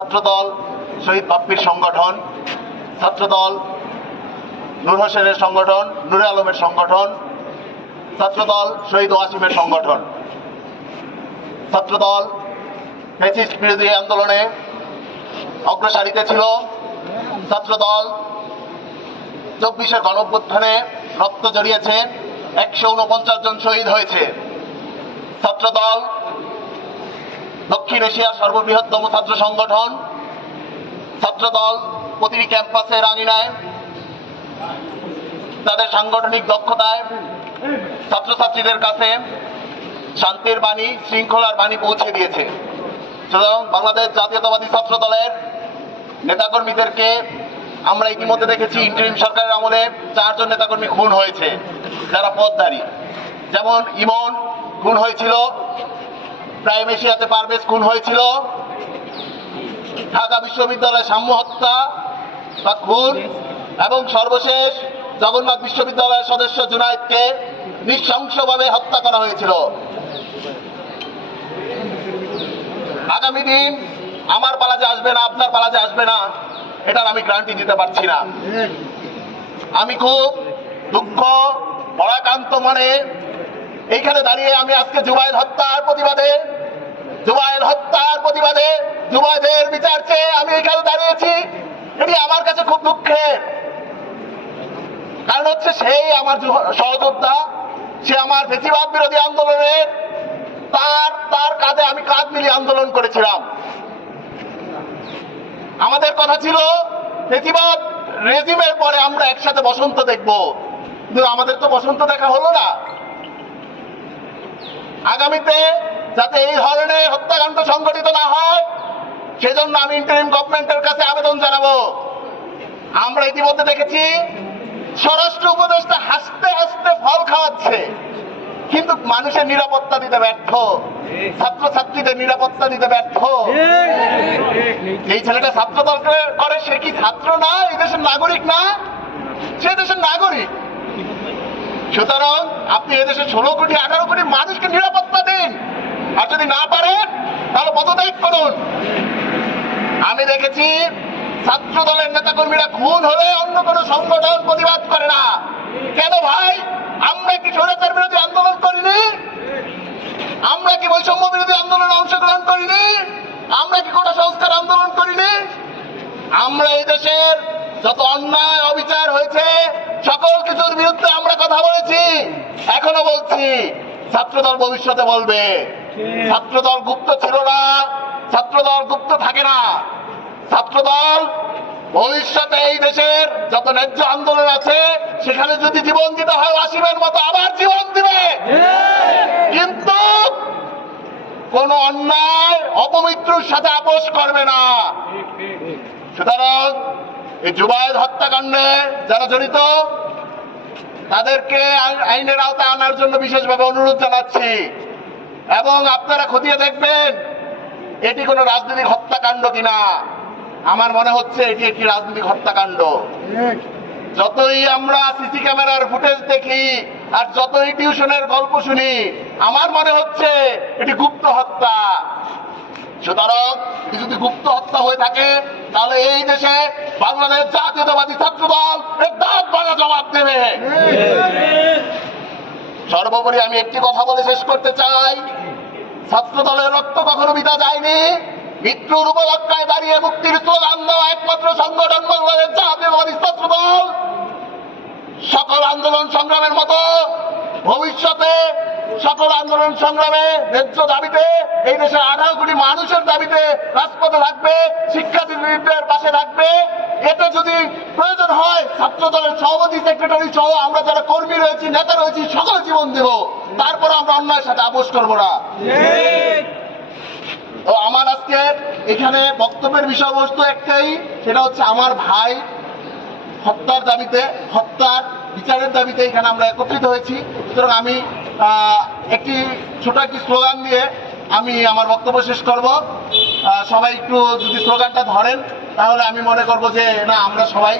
ছাত্রদল শহীদ বাপ্পির সংগঠন, ছাত্রদল নূর হোসেনের সংগঠন, নূরে আলমের সংগঠন, ছাত্রদল শহীদ ওয়াসিমের সংগঠন। ছাত্রদল ফ্যাসিস্ট বিরোধী আন্দোলনে অগ্রসারিতে ছিল। ছাত্রদল চব্বিশের গণঅভ্যুত্থানে রক্ত জড়িয়েছে। একশো উনপঞ্চাশ জন শহীদ হয়েছে। ছাত্রদল দক্ষিণ এশিয়ার সর্ববৃহত্তম ছাত্র সংগঠন, ছাত্রদল প্রতিটি ক্যাম্পাসের আঙিনায় তাদের সাংগঠনিক দক্ষতায় ছাত্রছাত্রীদের কাছে শান্তির বাণী, শৃঙ্খলার বাণী পৌঁছে দিয়েছে। সুতরাং বাংলাদেশ জাতীয়তাবাদী ছাত্র দলের নেতাকর্মীদেরকে আমরা ইতিমধ্যে দেখেছি, ইন্টারিম সরকারের আমলে চারজন নেতাকর্মী খুন হয়েছে, যারা পদধারী। যেমন ইমন, খুন হয়েছিল প্রাইম এশিয়াতে পারভেজ খুন হয়েছিল। ঢাকা বিশ্ববিদ্যালয়ে সাম্য হত্যা বা খুন এবং সর্বশেষ জগন্নাথ বিশ্ববিদ্যালয়ের সদস্য জুনাইদকে নৃশংসভাবে হত্যা করা হয়েছিল। আগামী দিন আমার পালাজে আসবে না, আপনার পালাজে আসবে না, এটার আমি গ্যারান্টি দিতে পারছি না। আমি খুব দুঃখ পরাকান্ত মনে এইখানে দাঁড়িয়ে আমি আজকে জুবাইর হত্যার প্রতিবাদে, জুবাইর হত্যার প্রতিবাদে, জুবাইদের বিচার চেয়ে আমি এখানে দাঁড়িয়েছি। এটি আমার কাছে খুব দুঃখের। কারণ হচ্ছে সেই আমার সহযোদ্ধা, সে আমার বেশিরভাগ বিরোধী আন্দোলনের, তার তার কাঁধে আমি কাঁধ মিলিয়ে আন্দোলন করেছিলাম। আমাদের কথা ছিল বেশিরভাগ রেজিমের পরে আমরা একসাথে বসন্ত দেখব। কিন্তু আমাদের তো বসন্ত দেখা হলো না। আগামীতে যাতে এই ধরনের হত্যাকাণ্ড সংঘটিত না হয়, সেজন্য আমি ইন্টারিম গভর্নমেন্টের কাছে আবেদন জানাব। আমরা ইতিমধ্যে দেখেছি, স্বরাষ্ট্র উপদেষ্টা হাসতে হাসতে ফল খাওয়াচ্ছে, কিন্তু মানুষের নিরাপত্তা দিতে ব্যর্থ। ছাত্রছাত্রীদের নিরাপত্তা দিতে ব্যর্থ। এই ছেলেটা ছাত্র দল করে- সে কি ছাত্র না? এই দেশের নাগরিক না? সে দেশের নাগরিক। সুতরাং আপনি এদেশে ষোলো কোটি, আঠারো কোটি মানুষকে নিরাপত্তা দিন। আর যদি না পারেন, তাহলে পদত্যাগ করুন। আমি দেখেছি ছাত্র দলের নেতাকর্মীরা খুন হলে অন্য কোনো সংগঠন প্রতিবাদ করে না। কেন ভাই? আমরা কি স্বৈরাচার বিরোধী আন্দোলন করিনি? আমরা কি বৈষম্য বিরোধী আন্দোলনে অংশগ্রহণ করিনি? আমরা কি কোটা সংস্কার আন্দোলন করিনি? আমরা এই দেশের যত অন্যায়, অবিচার হয়েছে, সকল কিছুর বিরুদ্ধে আমরা কথা বলেছি। এখনও বলছি, ছাত্রদল ভবিষ্যতে বলবে। ছাত্রদল গুপ্ত ছিল না, ছাত্রদল গুপ্ত থাকে না। ছাত্রদল ভবিষ্যতে এই দেশের যত ন্যায্য আন্দোলন আছে, সেখানে যদি জীবন দিতে হয় আসিমের মতো, আবার জীবন দিবে। কিন্তু কোন অন্যায় অপমিত্রর সাথে আপোষ করবে না। সুতরাং এই জুবাইদ হত্যাকাণ্ডে যারা জড়িত, তাদেরকে আইন- আইনের আওতায় আনার জন্য বিশেষভাবে অনুরোধ জানাচ্ছি। এবং আপনারা খতিয়ে দেখবেন, এটি কোনো রাজনৈতিক হত্যাকাণ্ড কিনা। আমার মনে হচ্ছে এটি একটি রাজনৈতিক হত্যাকাণ্ড। যতই আমরা সিসি ক্যামেরার ফুটেজ দেখি, আর যতই টিউশনের গল্প শুনি, আমার মনে হচ্ছে এটি গুপ্ত হত্যা। সুতরাং যদি গুপ্ত হত্যা হয়ে থাকে তাহলে এই দেশে বাংলাদেশ জাতীয়তাবাদী ছাত্র দল দাঁত ভাঙা জবাব দেবে। সর্বোপরি আমি একটি কথা বলে শেষ করতে চাই। ছাত্র দলের রক্ত কখনো বিতা যায়নি। মৃত্যুর উপলক্ষায় দাঁড়িয়ে মুক্তির স্লোগান দেওয়া একমাত্র সংগঠন বাংলাদেশ জাতীয়বাদী ছাত্র দল সকল আন্দোলন সংগ্রামের মতো ভবিষ্যতে সকল আন্দোলন সংগ্রামে ন্যায্য দাবিতে এই দেশের আঠারো কোটি মানুষের দাবিতে রাজপথে থাকবে শিক্ষার্থীদের পাশে থাকবে। এতে যদি প্রয়োজন হয় ছাত্র দলের সভাপতি সেক্রেটারি সহ আমরা যারা কর্মী রয়েছি, নেতা রয়েছি, সকল জীবন দেব। তারপর আমরা অন্যায়ের সাথে আপোষ করব না। তো আমার আজকে এখানে বক্তব্যের বিষয়বস্তু একটাই, সেটা হচ্ছে আমার ভাই হত্যার দাবিতে, হত্যার বিচারের দাবিতে এখানে আমরা একত্রিত হয়েছি। সুতরাং আমি একটি ছোট একটি স্লোগান দিয়ে আমি আমার বক্তব্য শেষ করব। সবাই একটু যদি স্লোগানটা ধরেন তাহলে আমি মনে করব যে না আমরা সবাই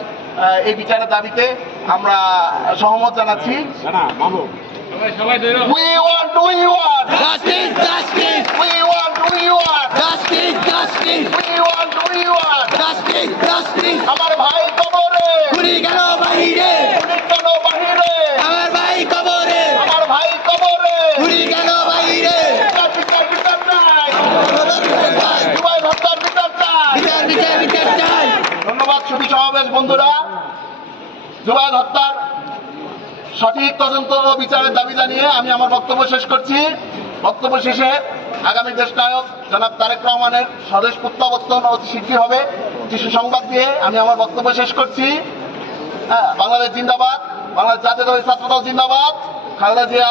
এই বিচারের দাবিতে আমরা সহমত জানাচ্ছি। We want, we want, Justice, justice, we want, we want, justice, justice, we want, we জুবাদ হত্যার সঠিক তদন্ত ও বিচারের দাবি জানিয়ে আমি আমার বক্তব্য শেষ করছি। বক্তব্য শেষে আগামী দেশ নায়ক জনাব তারেক রহমানের স্বদেশ প্রত্যাবর্তন অতি শীঘ্রই হবে। কিছু সংবাদ দিয়ে আমি আমার বক্তব্য শেষ করছি। হ্যাঁ বাংলাদেশ জিন্দাবাদ, বাংলাদেশ জাতীয়তাবাদী ছাত্রদল জিন্দাবাদ। খালেদা জিয়া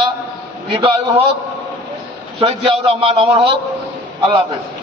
দীর্ঘায়ু হোক, শহীদ জিয়াউর রহমান অমর হোক। আল্লাহ হাফেজ।